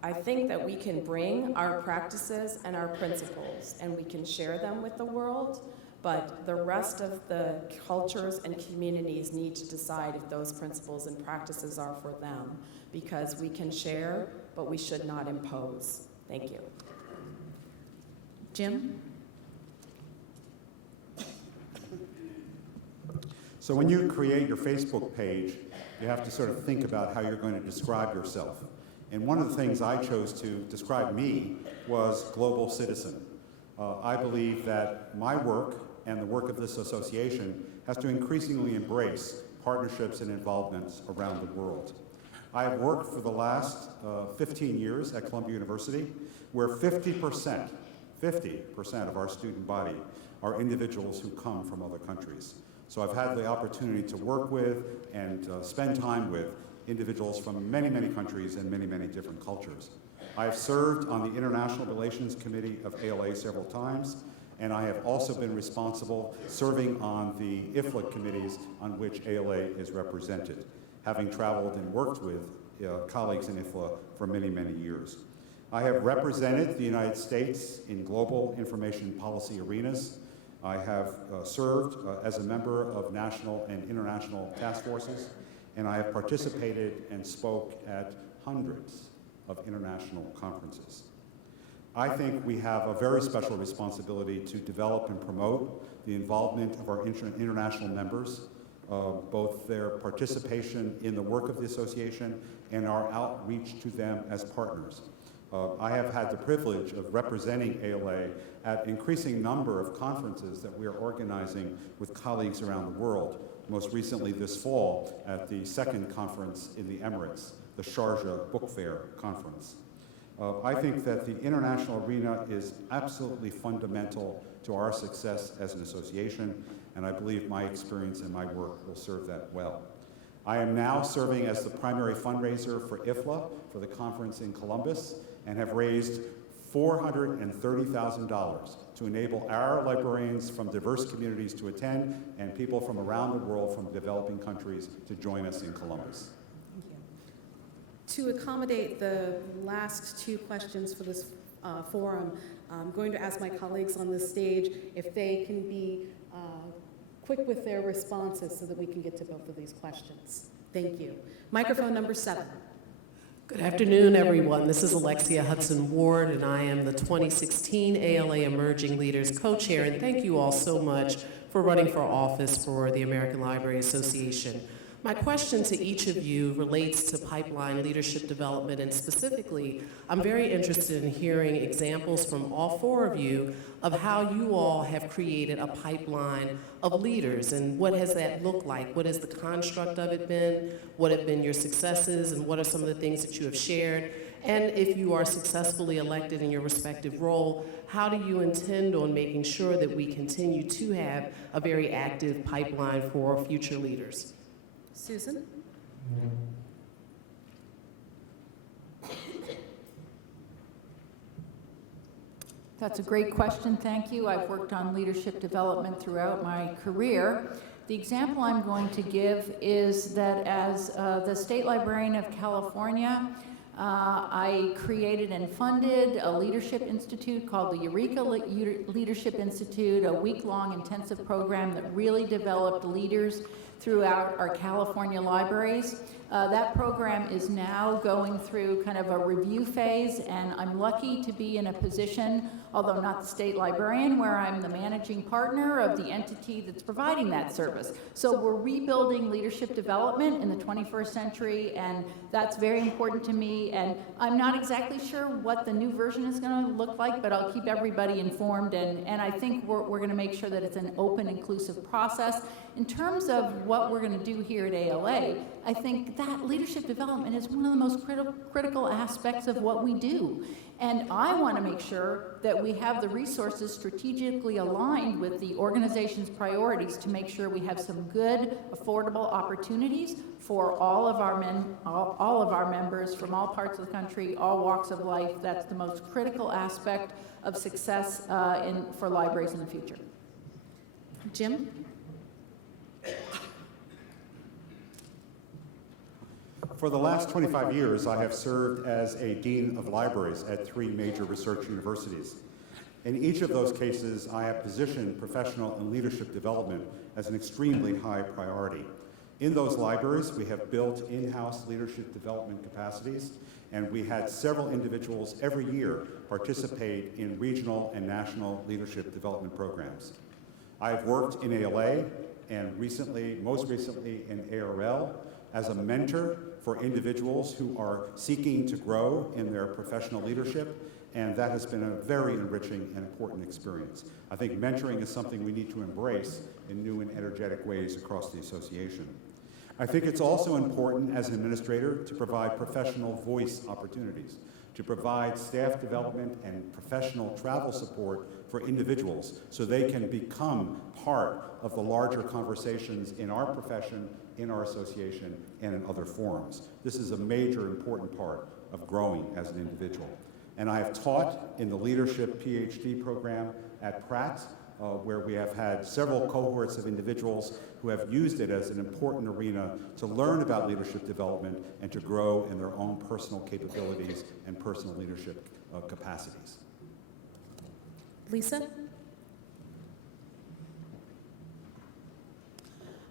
I think that we can bring our practices and our principles, and we can share them with the world, but the rest of the cultures and communities need to decide if those principles and practices are for them, because we can share, but we should not impose. Thank you. Jim? So when you create your Facebook page, you have to sort of think about how you're going to describe yourself. And one of the things I chose to describe me was global citizen. I believe that my work and the work of this association has to increasingly embrace partnerships and involvements around the world. I have worked for the last 15 years at Columbia University, where 50% of our student body are individuals who come from other countries. So I've had the opportunity to work with and spend time with individuals from many, many countries and many, many different cultures. I have served on the International Relations Committee of ALA several times, and I have also been responsible serving on the IFLA committees on which ALA is represented, having traveled and worked with colleagues in IFLA for many, many years. I have represented the United States in global information policy arenas. I have served as a member of national and international task forces, and I have participated and spoke at hundreds of international conferences. I think we have a very special responsibility to develop and promote the involvement of our international members, both their participation in the work of the association and our outreach to them as partners. I have had the privilege of representing ALA at an increasing number of conferences that we are organizing with colleagues around the world, most recently this fall at the second conference in the Emirates, the Sharjah Book Fair Conference. I think that the international arena is absolutely fundamental to our success as an association, and I believe my experience and my work will serve that well. I am now serving as the primary fundraiser for IFLA for the conference in Columbus, and have raised $430,000 to enable our librarians from diverse communities to attend, and people from around the world from developing countries to join us in Columbus. To accommodate the last two questions for this forum, I'm going to ask my colleagues on this stage if they can be quick with their responses so that we can get to both of these questions. Thank you. Microphone number 7. Good afternoon, everyone. This is Alexia Hudson Ward, and I am the 2016 ALA Emerging Leaders Co-Chair, and thank you all so much for running for office for the American Library Association. My question to each of you relates to pipeline leadership development, and specifically, I'm very interested in hearing examples from all four of you of how you all have created a pipeline of leaders, and what has that looked like? What has the construct of it been? What have been your successes, and what are some of the things that you have shared? And if you are successfully elected in your respective role, how do you intend on making sure that we continue to have a very active pipeline for future leaders? Susan? That's a great question, thank you. I've worked on leadership development throughout my career. The example I'm going to give is that as the State Librarian of California, I created and funded a leadership institute called the Eureka Leadership Institute, a week-long intensive program that really developed leaders throughout our California libraries. That program is now going through kind of a review phase, and I'm lucky to be in a position, although not the state librarian, where I'm the managing partner of the entity that's providing that service. So we're rebuilding leadership development in the 21st century, and that's very important to me. And I'm not exactly sure what the new version is going to look like, but I'll keep everybody informed, and I think we're going to make sure that it's an open, inclusive process. In terms of what we're going to do here at ALA, I think that leadership development is one of the most critical aspects of what we do. And I want to make sure that we have the resources strategically aligned with the organization's priorities to make sure we have some good, affordable opportunities for all of our members from all parts of the country, all walks of life. That's the most critical aspect of success for libraries in the future. Jim? For the last 25 years, I have served as a Dean of Libraries at 3 major research universities. In each of those cases, I have positioned professional and leadership development as an extremely high priority. In those libraries, we have built in-house leadership development capacities, and we had several individuals every year participate in regional and national leadership development programs. I've worked in ALA and most recently in ARL, as a mentor for individuals who are seeking to grow in their professional leadership, and that has been a very enriching and important experience. I think mentoring is something we need to embrace in new and energetic ways across the association. I think it's also important as an administrator to provide professional voice opportunities, to provide staff development and professional travel support for individuals so they can become part of the larger conversations in our profession, in our association, and in other forums. This is a major important part of growing as an individual. And I have taught in the Leadership PhD program at Pratt, where we have had several cohorts of individuals who have used it as an important arena to learn about leadership development and to grow in their own personal capabilities and personal leadership capacities. Lisa?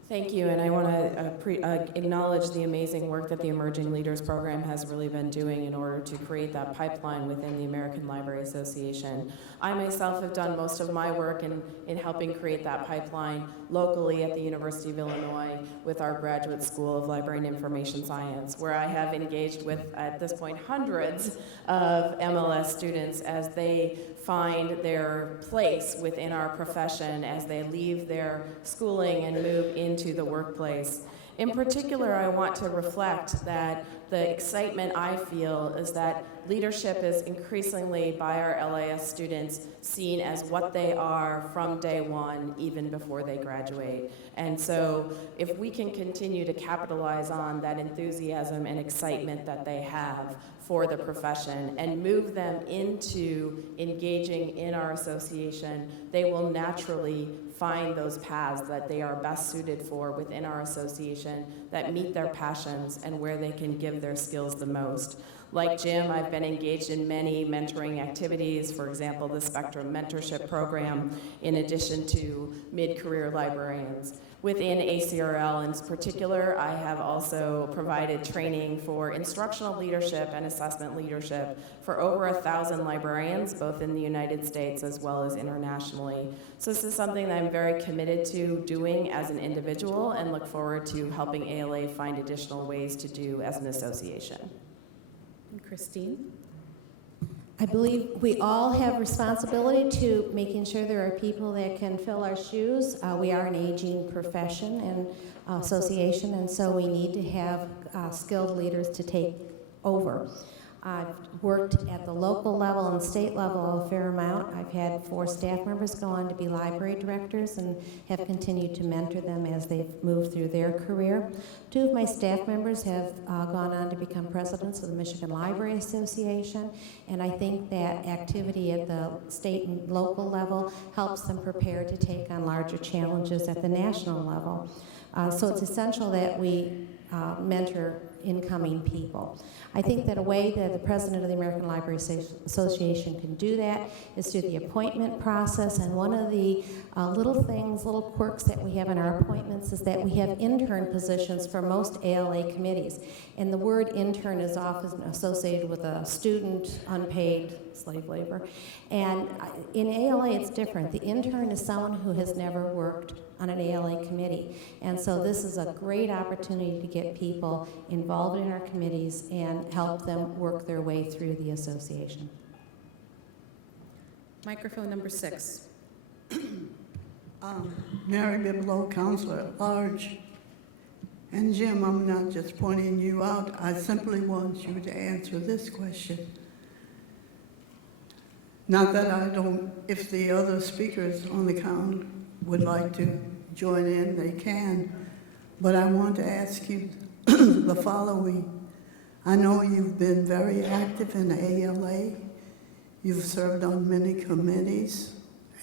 Thank you, and I want to acknowledge the amazing work that the Emerging Leaders Program has really been doing in order to create that pipeline within the American Library Association. I myself have done most of my work in helping create that pipeline locally at the University of Illinois with our Graduate School of Library and Information Science, where I have engaged with, at this point, hundreds of MLS students as they find their place within our profession as they leave their schooling and move into the workplace. In particular, I want to reflect that the excitement I feel is that leadership is increasingly by our LAS students seen as what they are from day one, even before they graduate. And so if we can continue to capitalize on that enthusiasm and excitement that they have for the profession and move them into engaging in our association, they will naturally find those paths that they are best suited for within our association that meet their passions and where they can give their skills the most. Like Jim, I've been engaged in many mentoring activities, for example, the Spectrum Mentorship Program, in addition to mid-career librarians. Within ACRL in particular, I have also provided training for instructional leadership and assessment leadership for over 1,000 librarians, both in the United States as well as internationally. So this is something that I'm very committed to doing as an individual and look forward to helping ALA find additional ways to do as an association. And Christine? I believe we all have responsibility to making sure there are people that can fill our shoes. We are an aging profession and association, and so we need to have skilled leaders to take over. I've worked at the local level and state level a fair amount. I've had 4 staff members go on to be library directors and have continued to mentor them as they've moved through their career. 2 of my staff members have gone on to become presidents of the Michigan Library Association, and I think that activity at the state and local level helps them prepare to take on larger challenges at the national level. So it's essential that we mentor incoming people. I think that a way that the president of the American Library Association can do that is through the appointment process, and one of the little quirks that we have in our appointments is that we have intern positions for most ALA committees, and the word intern is often associated with a student, unpaid slave labor, and in ALA it's different. The intern is someone who has never worked on an ALA committee, and so this is a great opportunity to get people involved in our committees and help them work their way through the association. Microphone number 6. Mary Bibelow, Counselor at Large. And Jim, I'm not just pointing you out, I simply want you to answer this question. Not that I don't, if the other speakers on the count would like to join in, they can, but I want to ask you the following. I know you've been very active in ALA. You've served on many committees,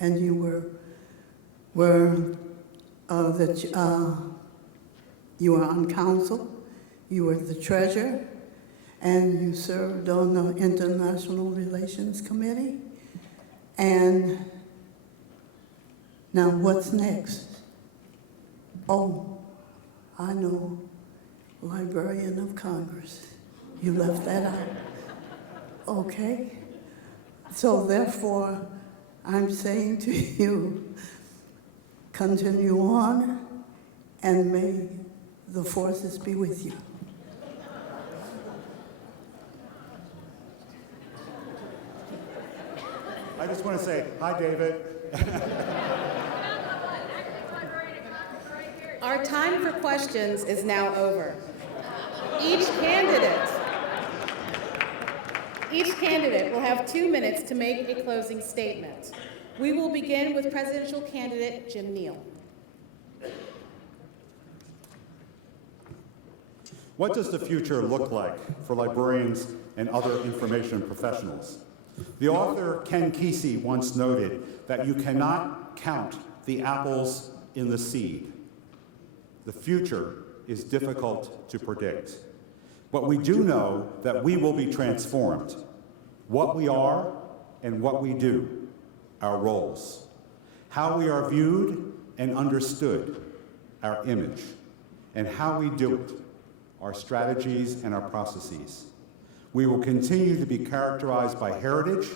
and you you were on council, you were the treasurer, and you served on the International Relations Committee. And now what's next? Oh, I know, Librarian of Congress. You left that out. Okay. So therefore, I'm saying to you, continue on, and may the forces be with you. I just want to say, hi, David. Our time for questions is now over. Each candidate will have 2 minutes to make a closing statement. We will begin with presidential candidate Jim Neal. What does the future look like for librarians and other information professionals? The author Ken Kesey once noted that you cannot count the apples in the seed. The future is difficult to predict. But we do know that we will be transformed. What we are and what we do, our roles. How we are viewed and understood, our image. And how we do it, our strategies and our processes. We will continue to be characterized by heritage,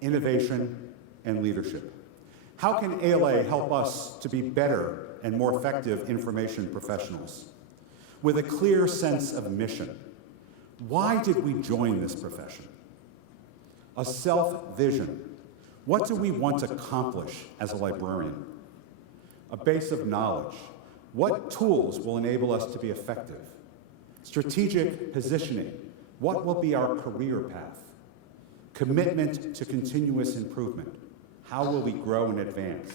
innovation, and leadership. How can ALA help us to be better and more effective information professionals? With a clear sense of mission. Why did we join this profession? A self-vision. What do we want to accomplish as a librarian? A base of knowledge. What tools will enable us to be effective? Strategic positioning. What will be our career path? Commitment to continuous improvement. How will we grow and advance?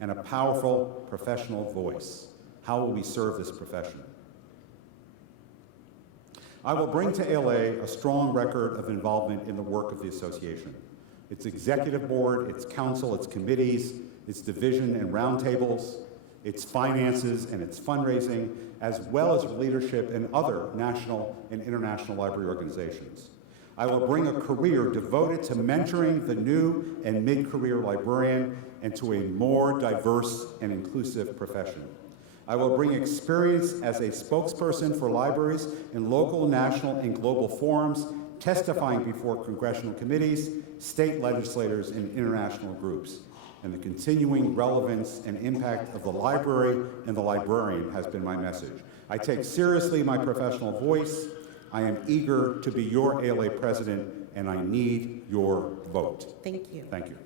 And a powerful professional voice. How will we serve this profession? I will bring to ALA a strong record of involvement in the work of the association. Its executive board, its council, its committees, its division and roundtables, its finances and its fundraising, as well as leadership in other national and international library organizations. I will bring a career devoted to mentoring the new and mid-career librarian into a more diverse and inclusive profession. I will bring experience as a spokesperson for libraries in local, national, and global forums, testifying before congressional committees, state legislators, and international groups. And the continuing relevance and impact of the library and the librarian has been my message. I take seriously my professional voice. I am eager to be your ALA president, and I need your vote. Thank you. Thank you.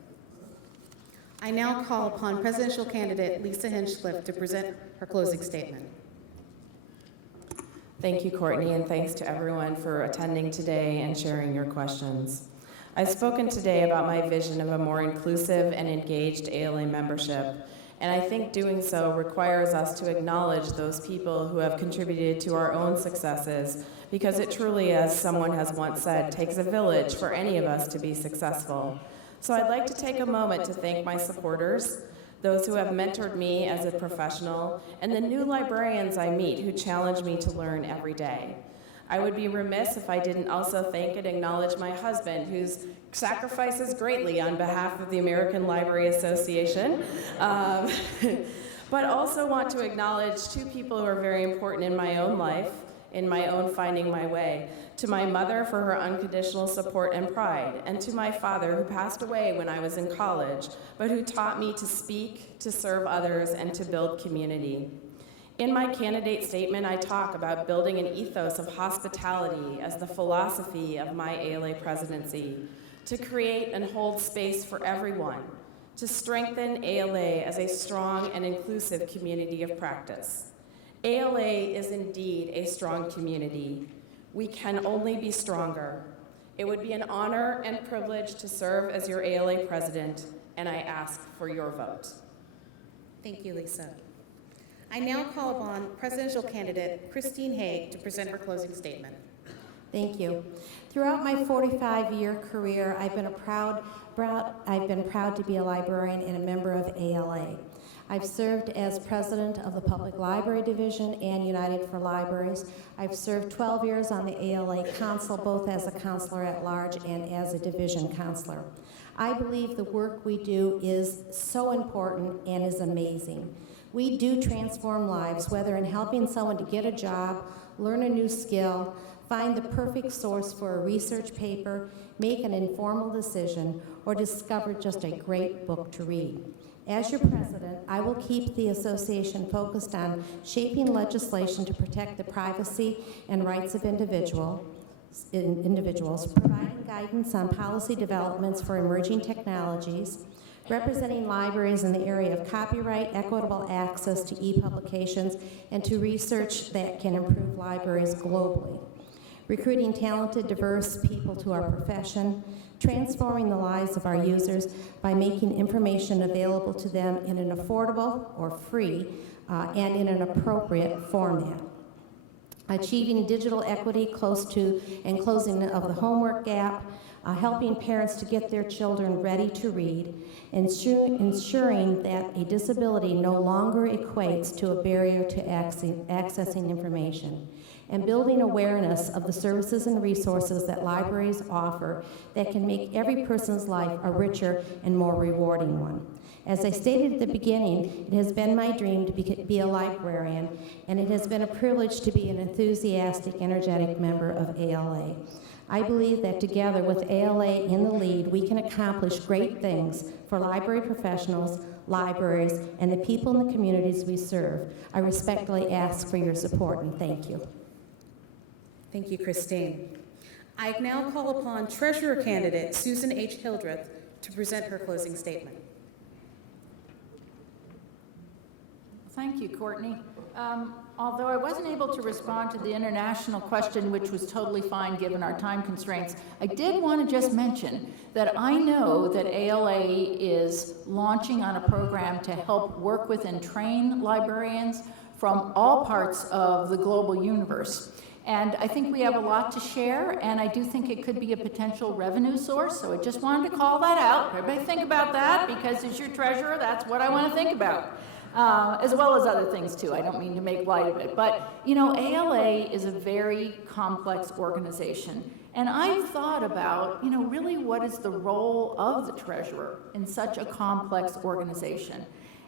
I now call upon presidential candidate Lisa Hinchcliffe to present her closing statement. Thank you, Courtney, and thanks to everyone for attending today and sharing your questions. I've spoken today about my vision of a more inclusive and engaged ALA membership, and I think doing so requires us to acknowledge those people who have contributed to our own successes, because it truly, as someone has once said, takes a village for any of us to be successful. So I'd like to take a moment to thank my supporters, those who have mentored me as a professional, and the new librarians I meet who challenge me to learn every day. I would be remiss if I didn't also thank and acknowledge my husband, whose sacrifices greatly on behalf of the American Library Association. But also want to acknowledge two people who are very important in my own life, in my own finding my way. To my mother for her unconditional support and pride, and to my father who passed away when I was in college, but who taught me to speak, to serve others, and to build community. In my candidate statement, I talk about building an ethos of hospitality as the philosophy of my ALA presidency, to create and hold space for everyone, to strengthen ALA as a strong and inclusive community of practice. ALA is indeed a strong community. We can only be stronger. It would be an honor and privilege to serve as your ALA president, and I ask for your vote. Thank you, Lisa. I now call upon presidential candidate Christine Haig to present her closing statement. Thank you. Throughout my 45-year career, I've been proud to be a librarian and a member of ALA. I've served as president of the Public Library Division and United for Libraries. I've served 12 years on the ALA Council, both as a counselor at large and as a division counselor. I believe the work we do is so important and is amazing. We do transform lives, whether in helping someone to get a job, learn a new skill, find the perfect source for a research paper, make an informal decision, or discover just a great book to read. As your president, I will keep the association focused on shaping legislation to protect the privacy and rights of individuals, providing guidance on policy developments for emerging technologies, representing libraries in the area of copyright, equitable access to e-publications, and to research that can improve libraries globally, recruiting talented, diverse people to our profession, transforming the lives of our users by making information available to them in an affordable or free and in an appropriate format, achieving digital equity close to and closing of the homework gap, helping parents to get their children ready to read, ensuring that a disability no longer equates to a barrier to accessing information, and building awareness of the services and resources that libraries offer that can make every person's life a richer and more rewarding one. As I stated at the beginning, it has been my dream to be a librarian, and it has been a privilege to be an enthusiastic, energetic member of ALA. I believe that together with ALA in the lead, we can accomplish great things for library professionals, libraries, and the people in the communities we serve. I respectfully ask for your support, and thank you. Thank you, Christine. I now call upon Treasurer candidate Susan H. Hildreth to present her closing statement. Thank you, Courtney. Although I wasn't able to respond to the international question, which was totally fine given our time constraints, I did want to just mention that I know that ALA is launching on a program to help work with and train librarians from all parts of the global universe. And I think we have a lot to share, and I do think it could be a potential revenue source, so I just wanted to call that out. Everybody think about that, because as your treasurer, that's what I want to think about. as well as other things too. I don't mean to make light of it. But, you know, ALA is a very complex organization. And I've thought about, you know, really what is the role of the treasurer in such a complex organization?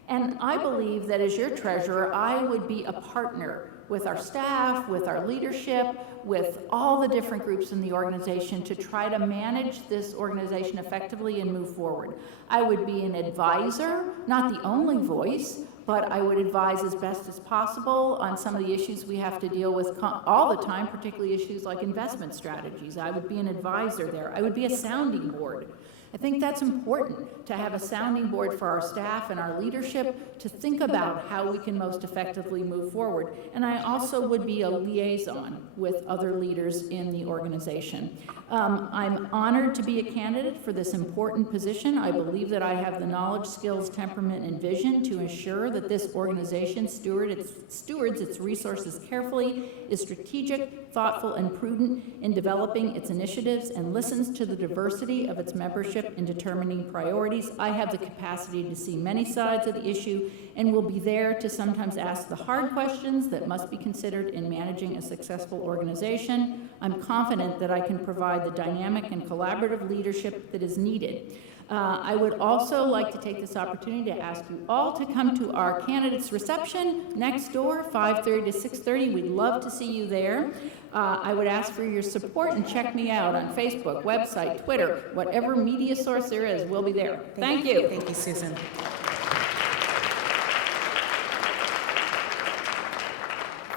And I believe that as your treasurer, I would be a partner with our staff, with our leadership, with all the different groups in the organization to try to manage this organization effectively and move forward. I would be an advisor, not the only voice, but I would advise as best as possible on some of the issues we have to deal with all the time, particularly issues like investment strategies. I would be an advisor there. I would be a sounding board. I think that's important, to have a sounding board for our staff and our leadership to think about how we can most effectively move forward. And I also would be a liaison with other leaders in the organization. I'm honored to be a candidate for this important position. I believe that I have the knowledge, skills, temperament, and vision to ensure that this organization stewards its resources carefully, is strategic, thoughtful, and prudent in developing its initiatives, and listens to the diversity of its membership in determining priorities. I have the capacity to see many sides of the issue and will be there to sometimes ask the hard questions that must be considered in managing a successful organization. I'm confident that I can provide the dynamic and collaborative leadership that is needed. I would also like to take this opportunity to ask you all to come to our candidates reception next door, 5:30 to 6:30. We'd love to see you there. I would ask for your support and check me out on Facebook, website, Twitter, whatever media source there is, we'll be there. Thank you. Thank you, Susan.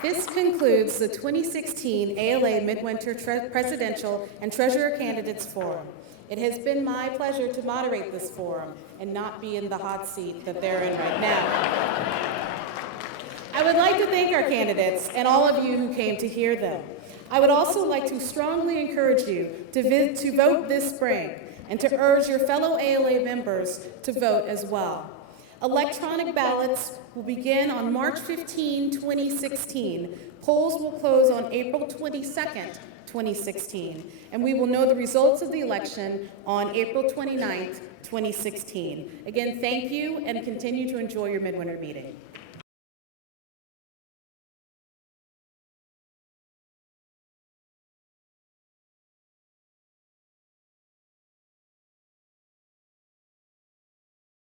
This concludes the 2016 ALA Midwinter Presidential and Treasurer Candidates Forum. It has been my pleasure to moderate this forum and not be in the hot seat that they're in right now. I would like to thank our candidates and all of you who came to hear them. I would also like to strongly encourage you to vote this spring and to urge your fellow ALA members to vote as well. Electronic ballots will begin on March 15, 2016. Polls will close on April 22nd, 2016, and we will know the results of the election on April 29th, 2016. Again, thank you, and continue to enjoy your midwinter meeting.